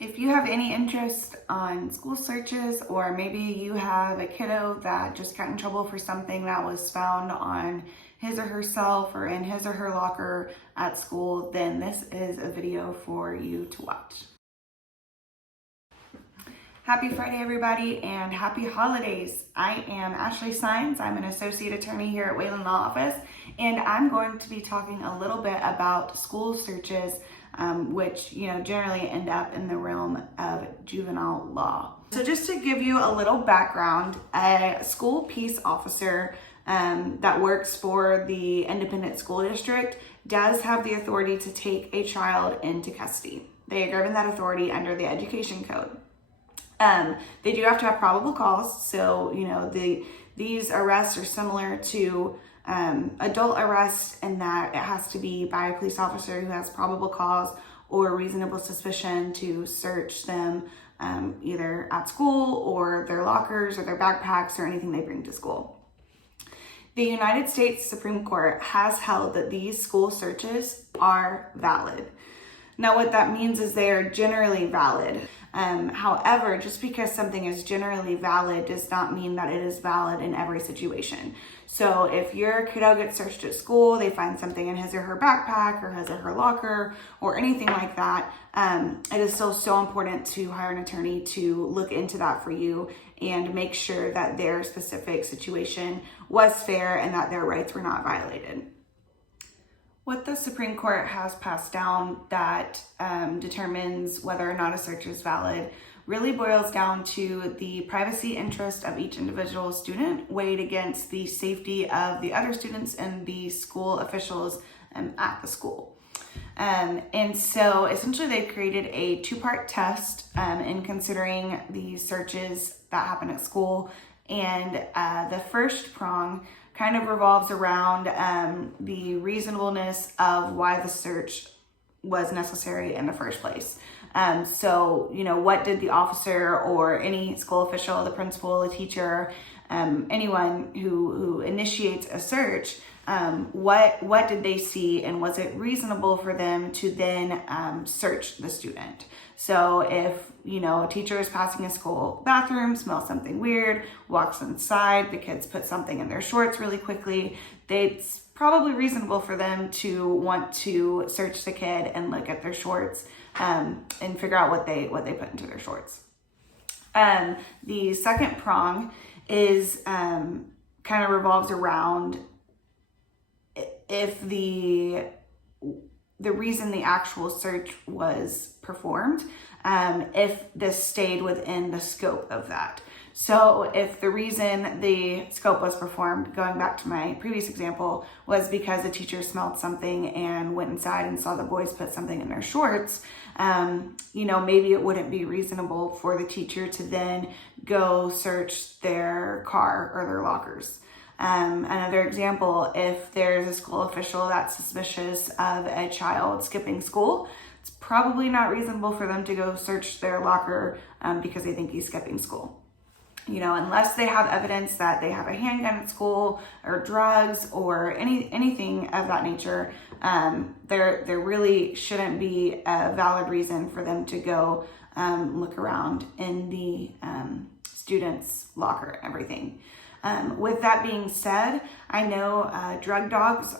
If you have any interest on school searches, or maybe you have a kiddo that just got in trouble for something that was found on his or herself or in his or her locker at school, then this is a video for you to watch. Happy Friday, everybody, and happy holidays. I am Ashley Saenz. I'm an associate attorney here at Juvenile Law Office, and I'm going to be talking a little bit about school searches, which generally end up in the realm of juvenile law. So just to give you a little background, a school peace officer that works for the independent school district does have the authority to take a child into custody. They are given that authority under the education code. They do have to have probable cause. So, these arrests are similar to adult arrest in that it has to be by a police officer who has probable cause or reasonable suspicion to search them either at school or their lockers or their backpacks or anything they bring to school. The United States Supreme Court has held that these school searches are valid. Now, what that means is they are generally valid. However, just because something is generally valid does not mean that it is valid in every situation. So if your kiddo gets searched at school, they find something in his or her backpack or his or her locker or anything like that, it is still so important to hire an attorney to look into that for you and make sure that their specific situation was fair and that their rights were not violated. What the Supreme Court has passed down that determines whether or not a search is valid really boils down to the privacy interest of each individual student weighed against the safety of the other students and the school officials at the school. And so essentially they created a two-part test in considering the searches that happen at school. And the first prong kind of revolves around the reasonableness of why the search was necessary in the first place. So, what did the officer or any school official, the principal, the teacher, anyone who initiates a search, what did they see, and was it reasonable for them to then search the student? So if, a teacher is passing a school bathroom, smells something weird, walks inside, the kids put something in their shorts really quickly, it's probably reasonable for them to want to search the kid and look at their shorts and figure out what they put into their shorts. The second prong is kind of revolves around if the reason the actual search was performed, if this stayed within the scope of that. So if the reason the scope was performed, going back to my previous example, was because the teacher smelled something and went inside and saw the boys put something in their shorts, maybe it wouldn't be reasonable for the teacher to then go search their car or their lockers. Another example, if there's a school official that's suspicious of a child skipping school, it's probably not reasonable for them to go search their locker because they think he's skipping school. Unless they have evidence that they have a handgun at school or drugs or anything of that nature, there really shouldn't be a valid reason for them to go look around in the student's locker and everything. With that being said, I know drug dogs